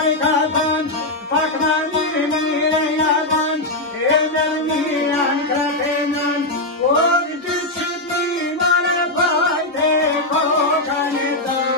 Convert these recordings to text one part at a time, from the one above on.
kaj ka thënë, pak ma mire ja dhënë, e dërmiran krapenën, o dy qëtli mare pajte kokën e tërë.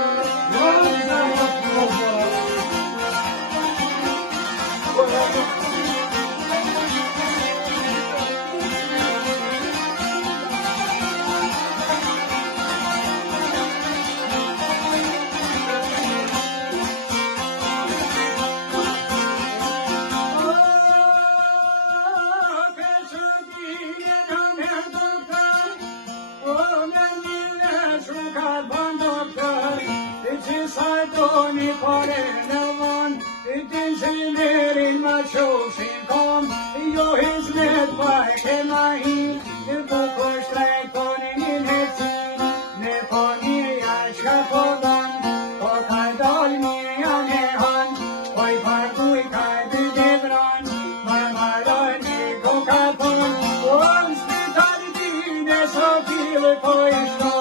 Sajtoni pare në vën, të inxhinierin ma qoshin kom, jo hizmet pa e ke ma hi, buko shtrejtoni një hecin, në familja shka po dën, po kaj dal mirja në hën, po i parkuj kaj dy debran, marmaroj një koka thon, o në spital dine so tile po i shtojnë.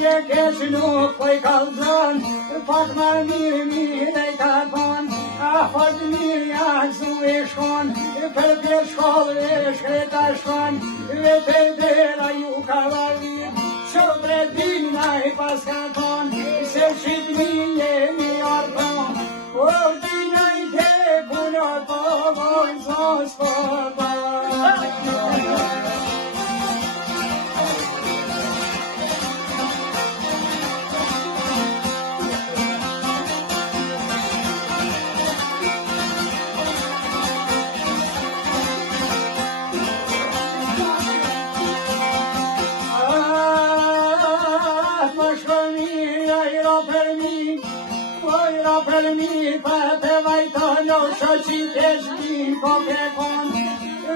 Një kesh nuk po i kalzon, pak ma mire i ka thon, a fakt mirja zu e shkon, për për shkollë e shkreta shkon, vete dera ju ka varit, që bredin na i pas ka thon, se shqit mi jemi ardhon, o dina i te punot po vojnë sos po për mi pa të vajtono shoqit e shtin po kekon,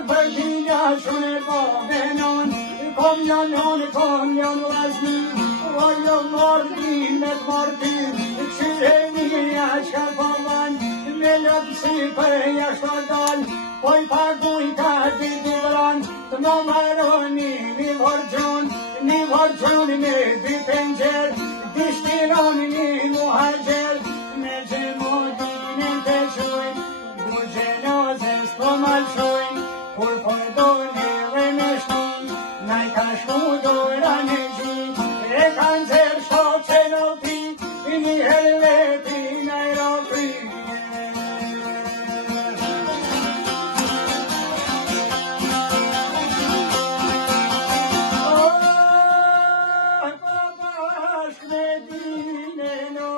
për gjinja shune po venon, kom janon vazni, o jo mordi me t'mordi, qyre mirja shka po van, me lëpsi për jashto dal, po i paguj ka dy dibran, të më maroni një vorgjon me dy pengjer, dy shtiron një muhajgjer, me gjemodin të shojnë, bu gjenozes po malshojnë, kur po dojnë dhe me shtojnë, naj ka shku dojra në gjinë, e kanë zërë shok që në ti, një helveti naj rokri. Oh, po bashk me dine no